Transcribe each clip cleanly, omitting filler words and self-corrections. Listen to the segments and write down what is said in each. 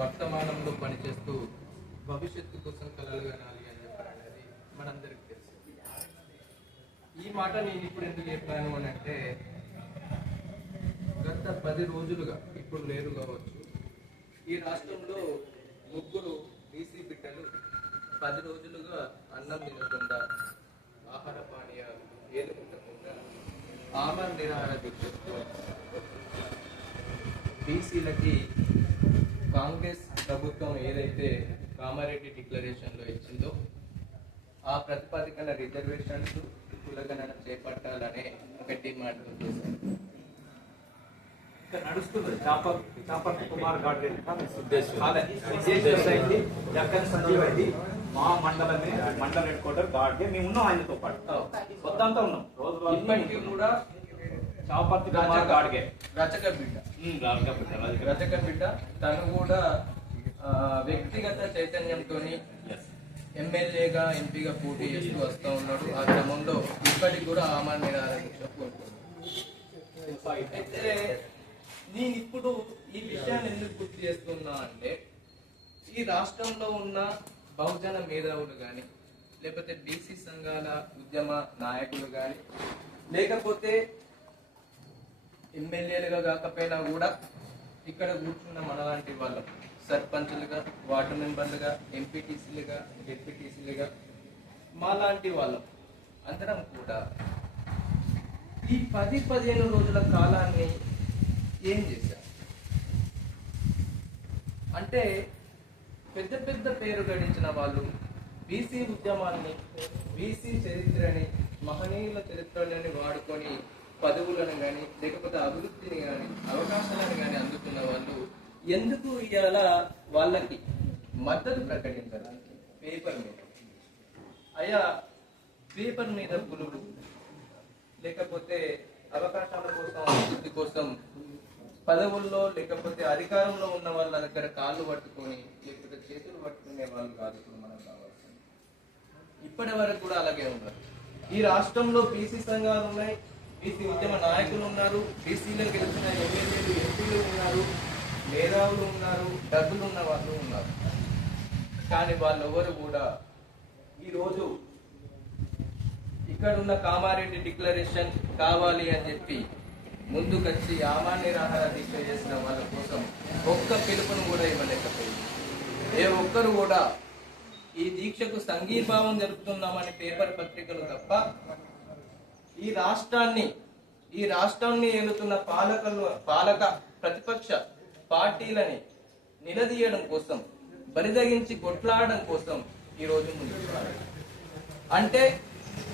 వర్తమానంలో పనిచేస్తూ భవిష్యత్తు కోసం కలలు కనాలి అని చెప్పారనేది మనందరికీ తెలుసు. ఈ మాట నేను ఇప్పుడు ఎందుకు చెప్పాను అని అంటే, గత 10 రోజులుగా, ఇప్పుడు లేరు కావచ్చు, ఈ రాష్ట్రంలో ముగ్గురు బీసీ బిడ్డలు 10 రోజులుగా అన్నం తినకుండా, ఆహార పానీయాలు ఏది ఉండకుండా ఆమరణ నిరాహార దీక్షతో బీసీలకి కాంగ్రెస్ ప్రభుత్వం ఏదైతే కామారెడ్డి డిక్లరేషన్లో ఇచ్చిందో ఆ ప్రతిపాదికన రిజర్వేషన్స్ కులగణన చేపట్టాలనే ఒక డిమాండ్ చేశారు. నడుస్తుంది చాపర్ కుమార్ గాడ్రే జక్కన్ సంజీవ్ అయింది మా మండలమే మండల హెడ్ క్వార్టర్ గాడ్గే మేము ఉన్నాం. ఆయనతో పాటు మొత్తంతా ఉన్నాం. రోజు ఇప్పటికీ కూడా చాపర్తి కుమార్ గాడ్గే రచక బిడ్డ తను కూడా వ్యక్తిగత చైతన్యంతో ఎమ్మెల్యేగా ఎంపీగా పోటీ చేస్తూ వస్తూ ఉన్నాడు. ఆ క్రమంలో ఇప్పటికి కూడా ఆమరణ నిరాహార దీక్ష కోరుకుంటున్నాడు. అయితే నేను ఇప్పుడు ఈ విషయాన్ని ఎందుకు గుర్తు చేస్తున్నా అంటే, ఈ రాష్ట్రంలో ఉన్న బహుజన మేధావులు కానీ, లేకపోతే బీసీ సంఘాల ఉద్యమ నాయకులు కానీ, లేకపోతే ఎమ్మెల్యేలుగా కాకపోయినా కూడా ఇక్కడ కూర్చున్న మనలాంటి వాళ్ళం, సర్పంచులుగా, వార్డు మెంబర్లుగా, ఎంపీటీసీలుగా, డిప్యూటీసీలుగా, మాలాంటి వాళ్ళం అందరం కూడా ఈ 10-15 రోజుల కాలాన్ని ఏం చేశారు అంటే, పెద్ద పెద్ద పేరు గడించిన వాళ్ళు బీసీ ఉద్యమాన్ని, బీసీ చరిత్రని, మహనీయుల చరిత్రలని వాడుకొని పదవులను కానీ, లేకపోతే అభివృద్ధిని కానీ, అవకాశాలను కానీ అందుకున్న వాళ్ళు ఎందుకు ఇవాళ వాళ్ళకి మద్దతు ప్రకటించడానికి పేపర్ మీద, అయ్యా పేపర్ మీద పులులు, లేకపోతే అవకాశాల కోసం, అభివృద్ధి కోసం పదవుల్లో లేకపోతే అధికారంలో ఉన్న వాళ్ళ దగ్గర కాళ్ళు పట్టుకొని, లేకపోతే చేతులు పట్టుకునే వాళ్ళు కాదు ఇప్పుడు మనం కావాల్సింది. ఇప్పటి వరకు కూడా అలాగే ఉన్నారు. ఈ రాష్ట్రంలో బీసీ సంఘాలు ఉన్నాయి, బీసీ ఉద్యమ నాయకులు ఉన్నారు, బీసీలో గెలిచిన ఎమ్మెల్యేలు, ఎంపీలు ఉన్నారు, మేధావులు ఉన్నారు, డబ్బులు ఉన్న వాళ్ళు ఉన్నారు. కానీ వాళ్ళెవరు కూడా ఈరోజు ఇక్కడున్న కామారెడ్డి డిక్లరేషన్ కావాలి అని చెప్పి ముందుకొచ్చి ఆమరణ నిరాహార దీక్ష చేసిన వాళ్ళ కోసం ఒక్క పిలుపును కూడా ఇవ్వలేకపోయింది. ఏ ఒక్కరు కూడా ఈ దీక్షకు సంఘీభావం జరుపుతున్నామని పేపర్ పత్రికలు తప్ప ఈ రాష్ట్రాన్ని ఏలుతున్న పాలక ప్రతిపక్ష పార్టీలని నిలదీయడం కోసం, బరిదగించి కొట్లాడడం కోసం ఈ రోజు ముందుకు రాలేదు. అంటే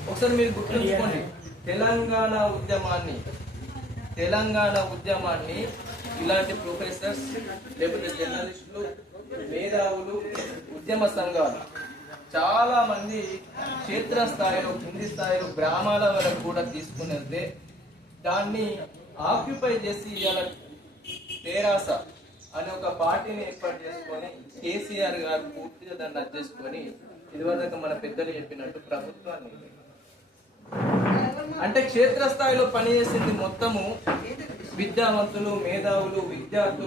ఒకసారి మీరు గుర్తుంచుకోండి, తెలంగాణ ఉద్యమాన్ని ఇలాంటి ప్రొఫెసర్స్, లేకపోతే జర్నలిస్టులు, మేధావులు, ఉద్యమ సంఘాలు చాలా మంది క్షేత్రస్థాయిలో, కింది స్థాయిలో, గ్రామాల వరకు కూడా తీసుకునేదే దాన్ని ఆక్యుపై చేసి ఇవాళ తెరాస అనే ఒక పార్టీని ఏర్పాటు చేసుకొని కేసీఆర్ గారు పూర్తిగా దాన్ని అడ్జేసుకొని ఇదివరకు మన పెద్దలు చెప్పినట్టు ప్రభుత్వాన్ని, అంటే క్షేత్రస్థాయిలో పనిచేసింది మొత్తము విద్యావంతులు, మేధావులు, విద్యార్థులు,